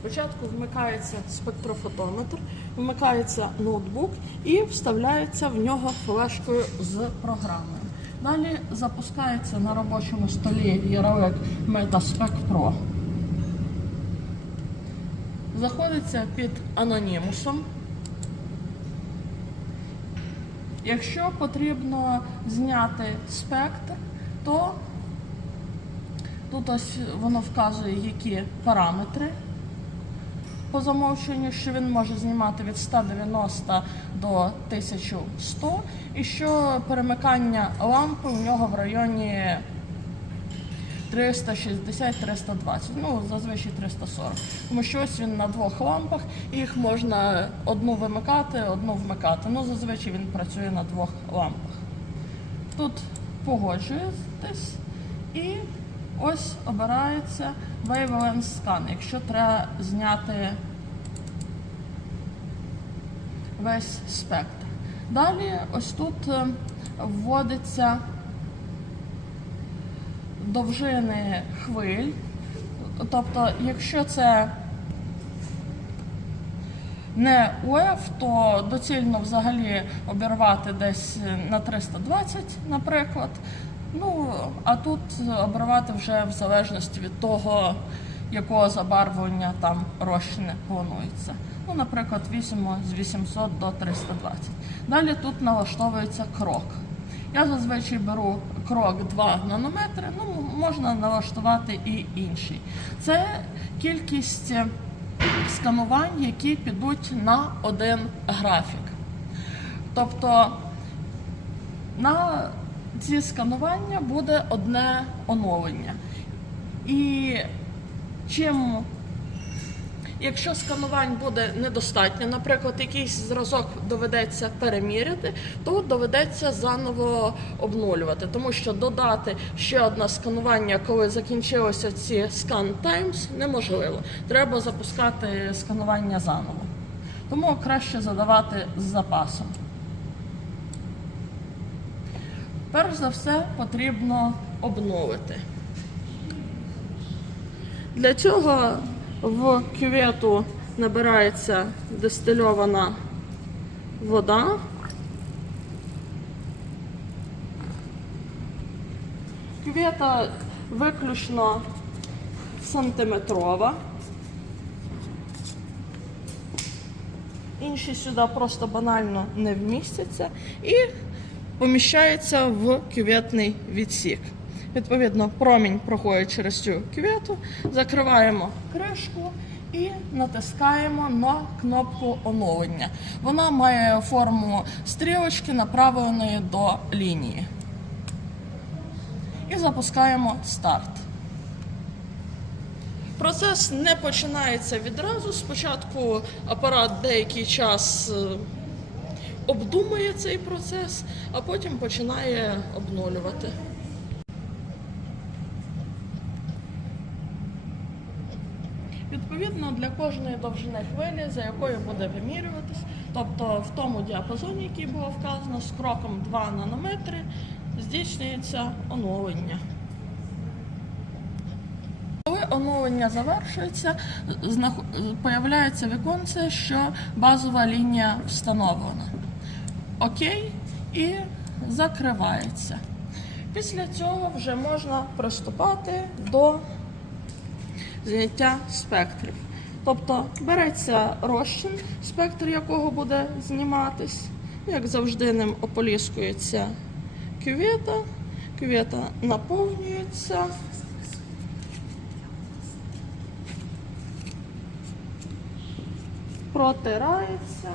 Спочатку вмикається спектрофотометр, вмикається ноутбук і вставляється в нього флешкою з програмою. Далі запускається на робочому столі яровик Metaspec Заходиться під анонімусом. Якщо потрібно зняти спектр, то тут ось воно вказує, які параметри по замовчуванню, що він може знімати від 190 до 1100, і що перемикання лампи у нього в районі 360-320, ну зазвичай 340. Тому що ось він на двох лампах, і їх можна одну вимикати, одну вмикати. Ну зазвичай він працює на двох лампах. Тут погоджуєтесь і ось обирається Wavelength Scan, якщо треба зняти весь спектр. Далі ось тут е, вводиться довжини хвиль. Тобто, якщо це не УФ, то доцільно взагалі обірвати десь на 320, наприклад. Ну, а тут обривати вже в залежності від того, якого забарвлення там розчини планується. Ну, наприклад, візьмемо з 800 до 320. Далі тут налаштовується крок. Я зазвичай беру крок 2 нанометри, ну можна налаштувати і інший. Це кількість е, сканувань, які підуть на один графік. Тобто на ці сканування буде одне оновлення. І чим Якщо сканувань буде недостатньо, наприклад, якийсь зразок доведеться переміряти, то доведеться заново обнулювати, тому що додати ще одне сканування, коли закінчилися ці scan times, неможливо. Треба запускати сканування заново. Тому краще задавати з запасом. Перш за все потрібно обновити. Для цього в кювету набирається дистильована вода. Кювета виключно сантиметрова. Інші сюди просто банально не вмістяться і поміщається в кюветний відсік. Відповідно, промінь проходить через цю кювету, закриваємо кришку і натискаємо на кнопку оновлення. Вона має форму стрілочки, направленої до лінії. І запускаємо старт. Процес не починається відразу. Спочатку апарат деякий час е, обдумує цей процес, а потім починає обнулювати. Відповідно, для кожної довжини хвилі, за якою буде вимірюватись, тобто в тому діапазоні, який було вказано, з кроком 2 нанометри, здійснюється оновлення. Коли оновлення завершується, появляється віконце, що базова лінія встановлена. Окей, і закривається. Після цього вже можна приступати до зняття спектрів. Тобто береться розчин, спектр якого буде зніматись. Як завжди, ним ополіскується кювета, кювета наповнюється. Протирається,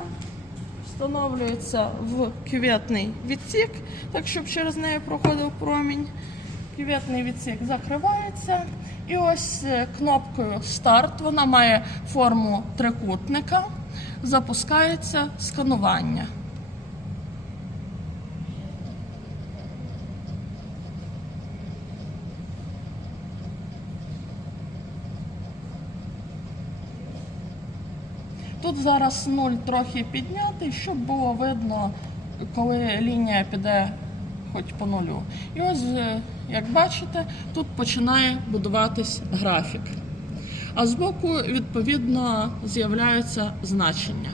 встановлюється в кюветний відсік, так щоб через неї проходив промінь. Кюветний відсік закривається. І ось е, кнопкою старт, вона має форму трикутника, запускається сканування. Тут зараз нуль трохи піднятий, щоб було видно, коли лінія піде хоч по нулю. І ось, е, як бачите, тут починає будуватись графік. а збоку відповідно з'являються значення.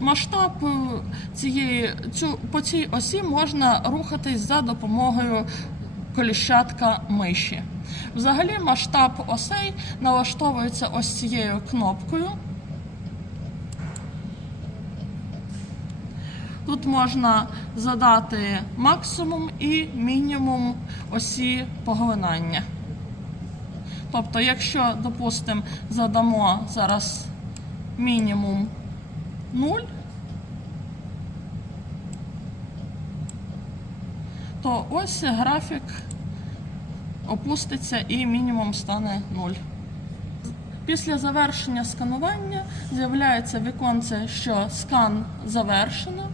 Масштаб е, цієї цю по цій осі можна рухатись за допомогою коліщатка миші. Взагалі, масштаб осей налаштовується ось цією кнопкою. Тут можна задати максимум і мінімум осі поглинання. Тобто, якщо, допустимо, задамо зараз мінімум 0, то ось графік опуститься і мінімум стане 0. Після завершення сканування з'являється віконце, що скан завершено.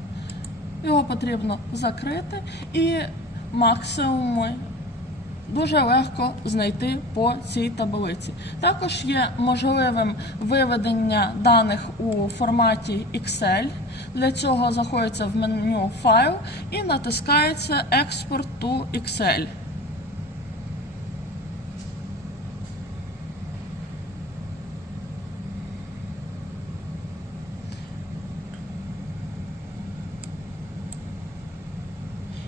Його потрібно закрити і максимуми дуже легко знайти по цій таблиці. Також є можливим виведення даних у форматі Excel. Для цього заходиться в меню Файл і натискається Експорт to Excel.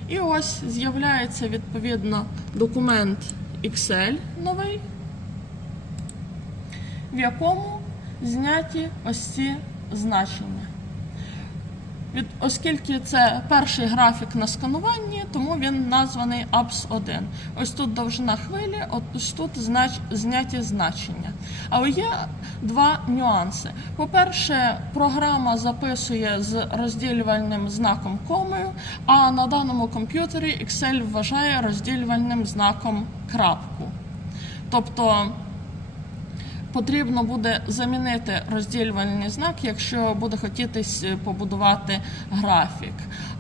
І ось з'являється відповідно документ Excel новий, в якому зняті ось ці значення. Від, оскільки це перший графік на скануванні, тому він названий APS 1. Ось тут довжина хвилі, ось тут знач, зняті значення. Але є два нюанси. По-перше, програма записує з розділювальним знаком комою, а на даному комп'ютері Excel вважає розділювальним знаком крапку. Тобто потрібно буде замінити розділювальний знак, якщо буде хотітись е, побудувати графік.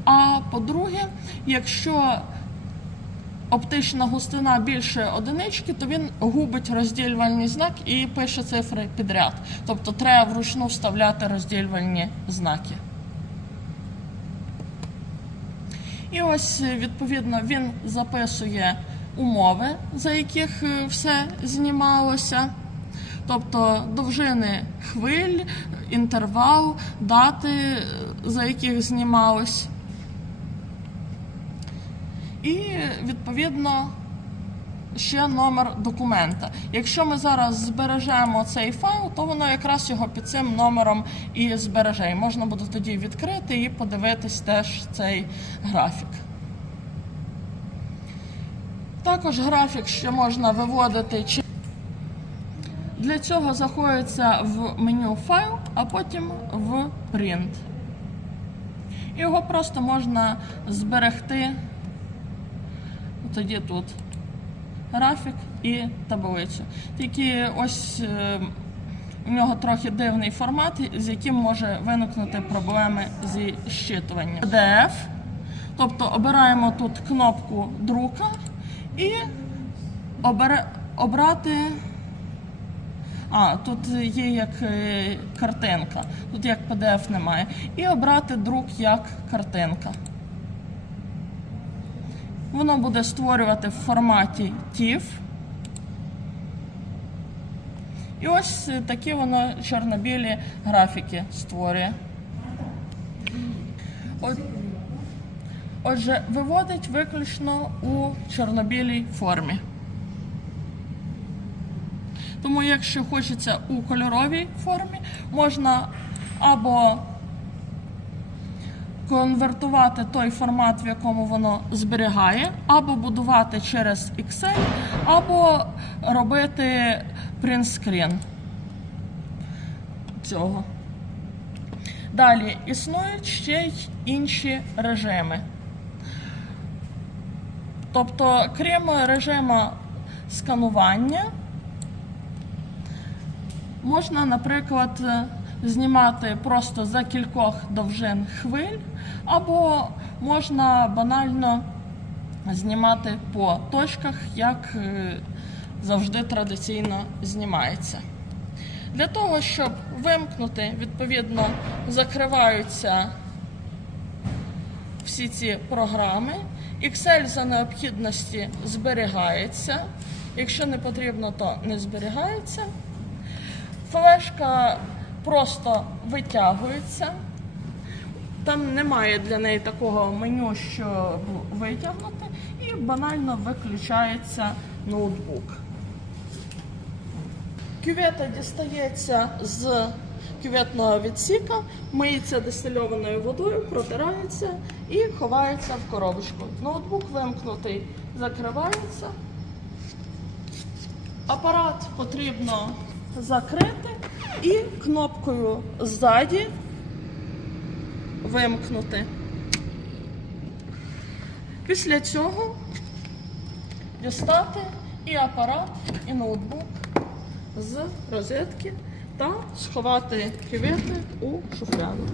А по-друге, якщо оптична густина більше одинички, то він губить розділювальний знак і пише цифри підряд. Тобто треба вручну вставляти розділювальні знаки. І ось е, відповідно він записує умови, за яких е, все знімалося. Тобто довжини хвиль, інтервал, дати, за яких знімалось. І відповідно ще номер документа. Якщо ми зараз збережемо цей файл, то воно якраз його під цим номером і збереже. І можна буде тоді відкрити і подивитись теж цей графік. Також графік ще можна виводити для цього заходиться в меню файл, а потім в Print. Його просто можна зберегти тоді тут графік і таблицю. Тільки ось е, у нього трохи дивний формат, з яким може виникнути проблеми зі щитуванням. PDF, тобто обираємо тут кнопку друка і обере, обрати. А, тут є як е, картинка, тут як PDF немає. І обрати друк як картинка. Воно буде створювати в форматі TIFF. І ось е, такі воно чорно-білі графіки створює. Отже, виводить виключно у чорно-білій формі. Тому, якщо хочеться у кольоровій формі, можна або конвертувати той формат, в якому воно зберігає, або будувати через Excel, або робити принтскрін цього. Далі існують ще й інші режими. Тобто, крім режиму сканування, Можна, наприклад, е, знімати просто за кількох довжин хвиль, або можна банально знімати по точках, як е, завжди традиційно знімається. Для того, щоб вимкнути, відповідно, закриваються всі ці програми Excel за необхідності зберігається. Якщо не потрібно, то не зберігається. Флешка просто витягується. Там немає для неї такого меню, щоб витягнути, і банально виключається ноутбук. Кювета дістається з кюветного відсіка, миється дистильованою водою, протирається і ховається в коробочку. Ноутбук вимкнутий, закривається. Апарат потрібно закрити і кнопкою ззаді вимкнути. Після цього дістати і апарат, і ноутбук з розетки та сховати кювети у шуфляду.